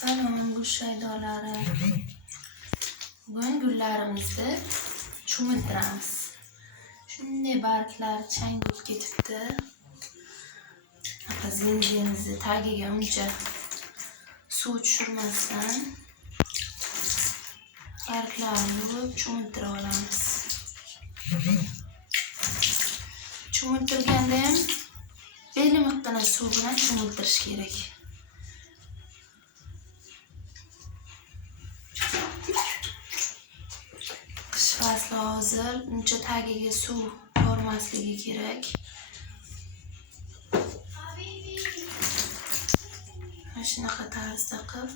Salom go'shaydolari. Bugun gullarimizni cho'miltiramiz. Shunday barglar chang bo'lib ketibdi. Zinjirimizni tagiga uncha suv tushirmasdan barglarni yuvib cho'miltira olamiz. Cho'miltirganda ham belli miqdorda suv bilan cho'miltirish kerak. Qish fasli hozir uncha tagiga suv bormasligi kerak. Mana shunaqa tarzda qilib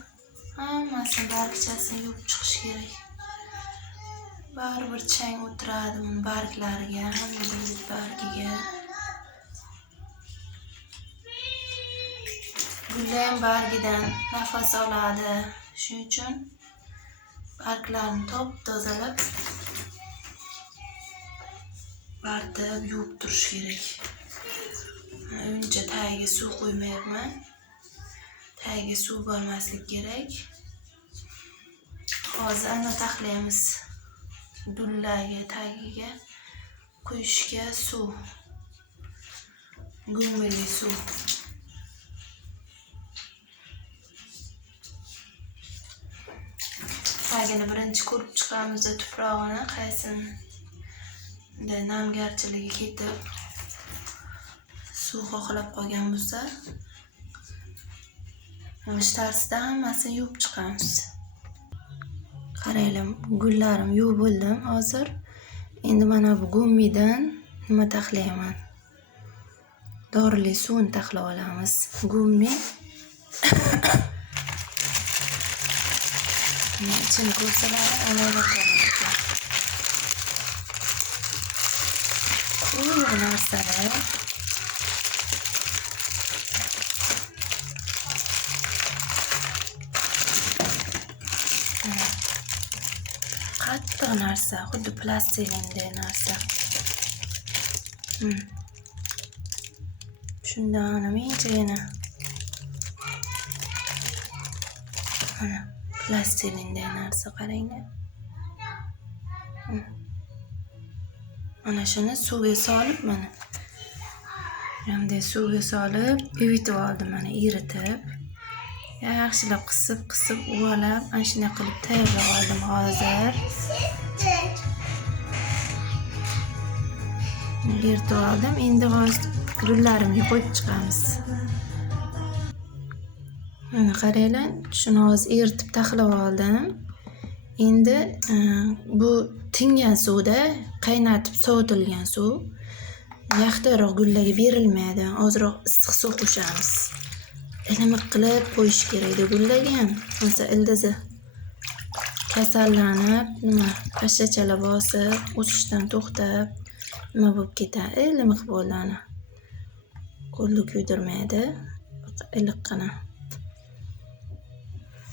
hammasini bargchasini yuvib chiqish kerak. Baribir chang o'tiradi buni barglariga, hamma bargiga. Gullar ham bargidan nafas oladi. Shuning uchun barglarni top-tozalab artib yuvib turish kerak. Uncha tagiga suv qo'ymayapman. Tagiga suv bormasligi kerak. Hozir ana taxlaymiz. Gullarga tagiga quyishga suv. Gumili suv. Tagini birinchi ko'rib chiqamiz tuprog'ini, qaysini namgarchiligi ketib suv xohlab qolgan bo'lsa, mana shu tarzda hammasini yuvib chiqamiz. Qaranglar, gullarim yuvib bo'ldim hozir. Endi mana bu gummidan nima taxlayman? Dorili suvni taxlab olamiz. Gummi ichini ko'rsalar, alaylar ko'radi. Quyuq narsalar. Qattiq narsa, xuddi plastilinday narsa. Shundan menchagina mana plastilinday narsa, qaranglar. Mana shuni suvga solib, mana bunday suvga solib, evitib oldim, mana eritib. Yaxshilab qisib uvalab, ana shunday qilib tayyorlab oldim hozir. Eritib oldim. Endi hozir gullarimga qo'yib chiqamiz. Mana qaranglar, shuni hozir eritib taxlab oldim. Endi bu tingan suvda qaynatib sovutilgan suv yaxtaroq gullarga berilmaydi. Ozroq issiq suv qo'shamiz. Ilmiq qilib qo'yish kerak gullarga ham. Bo'lmasa ildizi kasallanib, pashshachalar bosib, o'sishdan to'xtab, nima bo'lib ketadi? Ilmiq bo'ldi ana. Qo'lni kuydirmaydi. Iliqqina.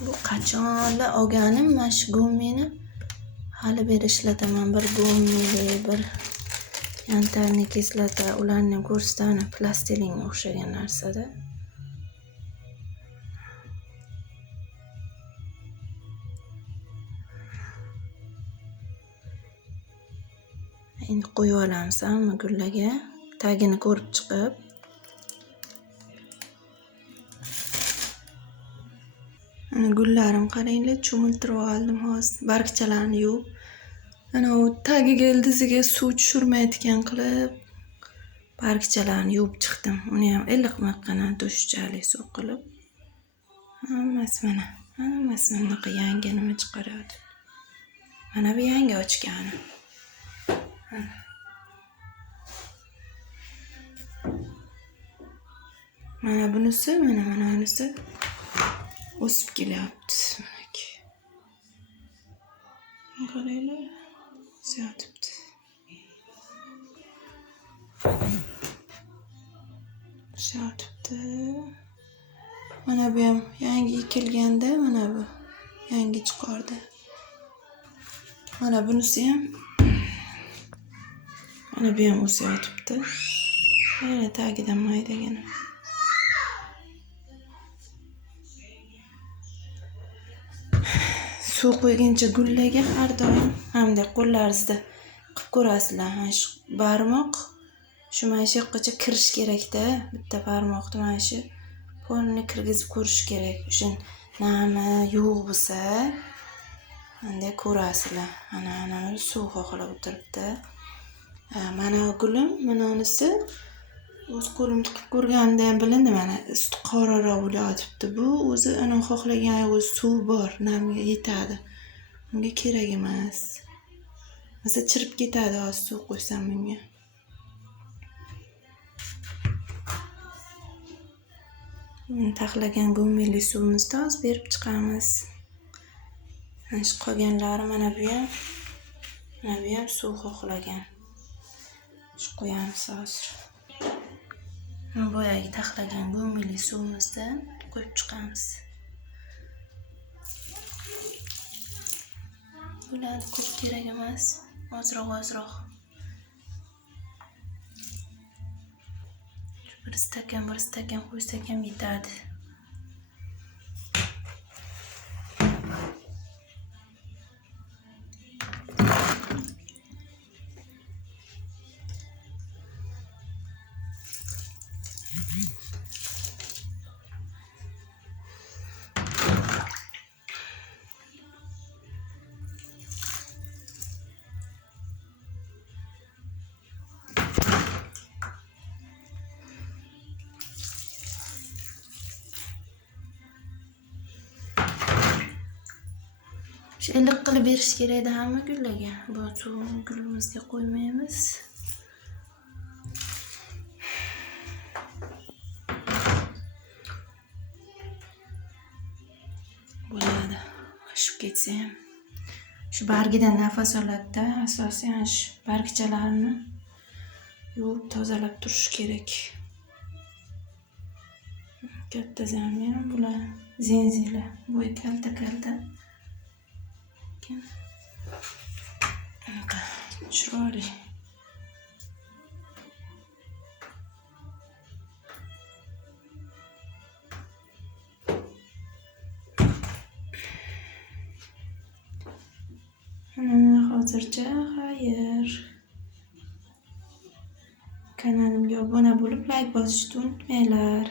Bu qachonlar olganim mana shu gummini hali beri ishlataman. Bir gummili, bir yantarni kislota, ularni ham ko'rsatadi, plastilinga o'xshagan narsada. Endi qo'yib olamiz hamma gullarga, tagini ko'rib chiqib. Mana gullarim qaranglar, cho'miltirib oldim hozir. Bargchalarni yuvib, ana u tagiga ildiziga suv tushirmaydigan qilib bargchalarni yuvib chiqdim. Uni ham iliq-miqqina dushchalik suv qilib. Hammasi bunaqa yangi nima chiqaradi. Mana bu yangi ochgani. Mana bunisi, mana bunisi o'sib kelyapti. Qaranglar, o'syapti. Mana bu ham yangi ekilganda, mana bu yangi chiqardi. Mana bunisi ham mana bu ham o'syapti. Mana tagidan maydagina. suv qo'yguncha gullaga har doim hamda qo'llaringizda qilib ko'rasizlar. Mana shu barmoq shu mana shu yoqqacha kirish kerakda. Bitta barmoqni mana shu polni kirgizib ko'rish kerak. O'sha nami yo'q bo'lsa, endi ko'rasizlar. Ana suv xohlab o'tiribdi. Mana gulim, mana unisi o'z qo'limni tiqib ko'rganimda ham bilindi, mana usti qoraroq bo'layotibdi. Bu o'zi ana xohlagan o'zi suv bor, namga yetadi. Unga kerak emas. Masalan, chirib ketadi hozir suv qo'ysam bunga. Taxlagan go'mili suvimizni hozir berib chiqamiz. Mana shu qolganlari mana bu ham suv xohlagan. Shu qo'yamiz hozir. Boyagi taxlagan go'mili suvimizdan qo'yib chiqamiz. Ular ko'p kerak emas, ozroq. Bir stakan qo'ysak ham yetadi. Shu iliq qilib berish kerak hamma gullarga. Bu suvni gulimizga qo'ymaymiz. Bo'ladi. Oshib ketsa ham. Shu bargidan nafas oladi-da, asosiy shu bargchalarni yuvib tozalab turish kerak. Katta zamyon bular zenzilar. Bo'yi kalta. Chiroyli. Hozircha xayr. Kanalimga obuna bo'lib, like bosishni unutmanglar.